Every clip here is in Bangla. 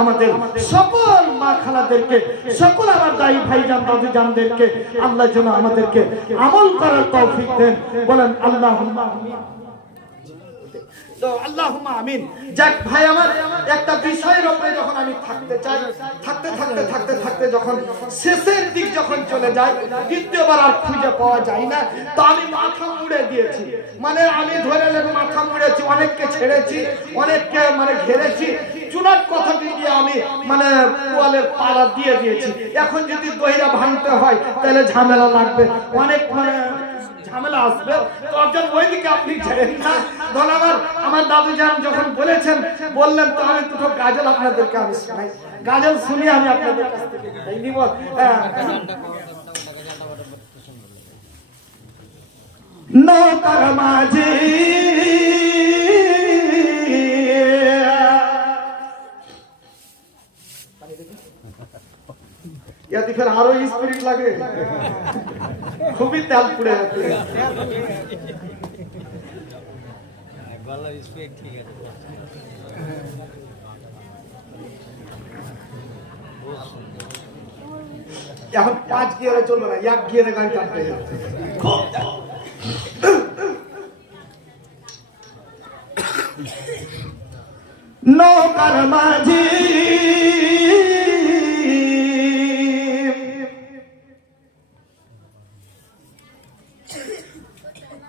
আমাদের সকল মা খালাদেরকে, সকল আমার দায়ী ভাইজান দাদু জানদেরকে আল্লাহ যেন আমাদেরকে আমল করার তৌফিক দেন। বলেন আল্লাহুম্মা আমিন। আল্লাহুম্মা আমিন। যাক ভাই আমার, একটা বিষয়ের উপরে যখন আমি থাকতে চাই, থাকতে যখন শেষের দিক যখন চলে যায়, দ্বিতীয়বার আর খুঁজে পাওয়া যায় না, তো আমি মাথা মুড়ে দিয়েছি। মানে আমি ধরে নেব মাথা মুড়েছি, অনেককে ছেড়েছি, অনেককে মানে ঘেরেছি, চুনার কথাটি দিয়ে আমি মানে পোয়ালের পালা দিয়ে দিয়েছি। এখন যদি দহিরা ভাঙতে হয় তাহলে ঝামেলা লাগবে, অনেক মানে ঝামেলা আসবে। তো একজন ওইদিকে আপনি ছেড়েন না। ধর আমার দাদু যান যখন বললেন, তো আমি দুটো গাজল আপনাদেরকে আমি শোনাই। গাজল শুনিয়ে আমি আপনাদের কাছ থেকে নিব। নৌকার মাঝি ইয়াতে ফের আরো স্পিরিট লাগে, খুবই তেল পুড়ে যাচ্ছে। এখন 5 গিয়ারে চলবে না, 1 গিয়ারে গাড়ি টানতে যাচ্ছে। নৌকার মাঝি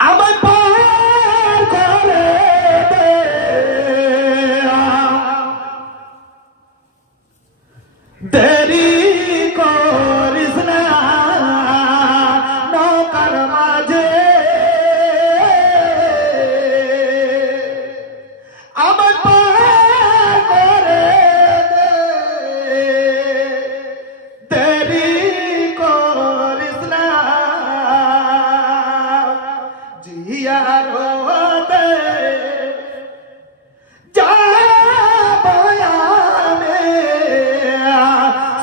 আমার পার করে দেরি করিস না, নৌকার মাঝে আমার পার করে দেরি করিস না, জিয়ার হতে যাব আমি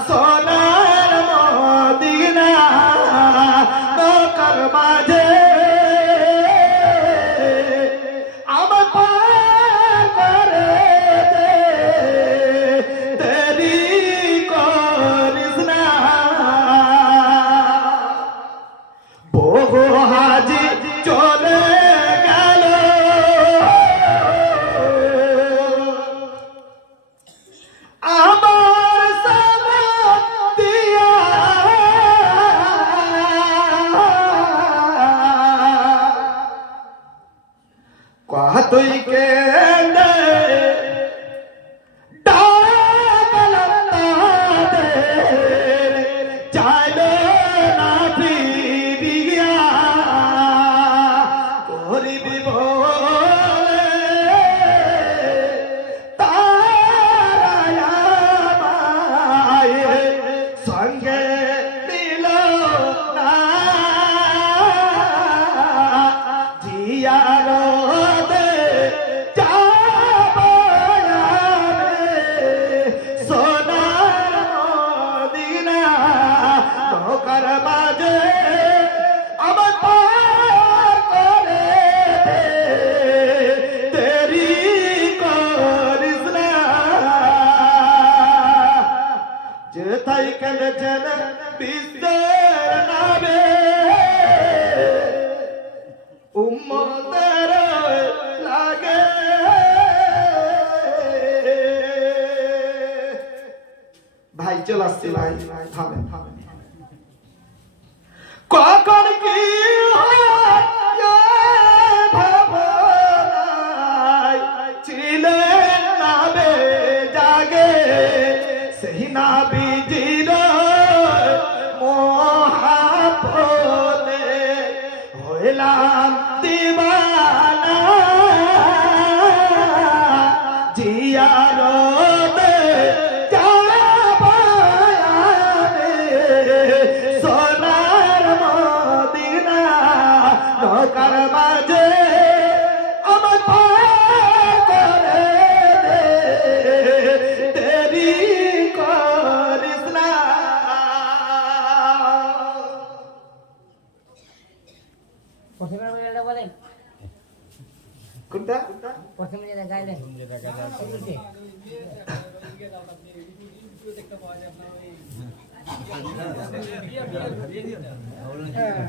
সোনার মদিনা, নৌকার মাঝে আমার পার করে দেরি করিস না, বহু হাজি চলে গেল আমার সামনে দিয়া, কতই কেঁদে ডাকলাম তাদের, চাইলে না ফিরিয়া, করিবি বলে তারা আমায় সঙ্গে দিল না, জিয়ার দে যাব আমি সোনার মদিনা, নৌকার মাঝে আমার পার করে দেরি করিস না, যেথায় কেঁদেছেন বিশ্বের নামে উম্মতের লাগে, ভাই চলে আসছি ভাই, থামেন। কখন কি ভাবনায় ছিলেন নাবে জাগে, সেই নাবিজির মহাপদে হইলাম দিবানা, জিয়ার দে যাব আমি সোনার মদিনা, নৌকার মাঝে আমার পার করে দেরি করিস না। বলেন কোনটা? প্রথমে যেটা গাইলেন হ্যাঁ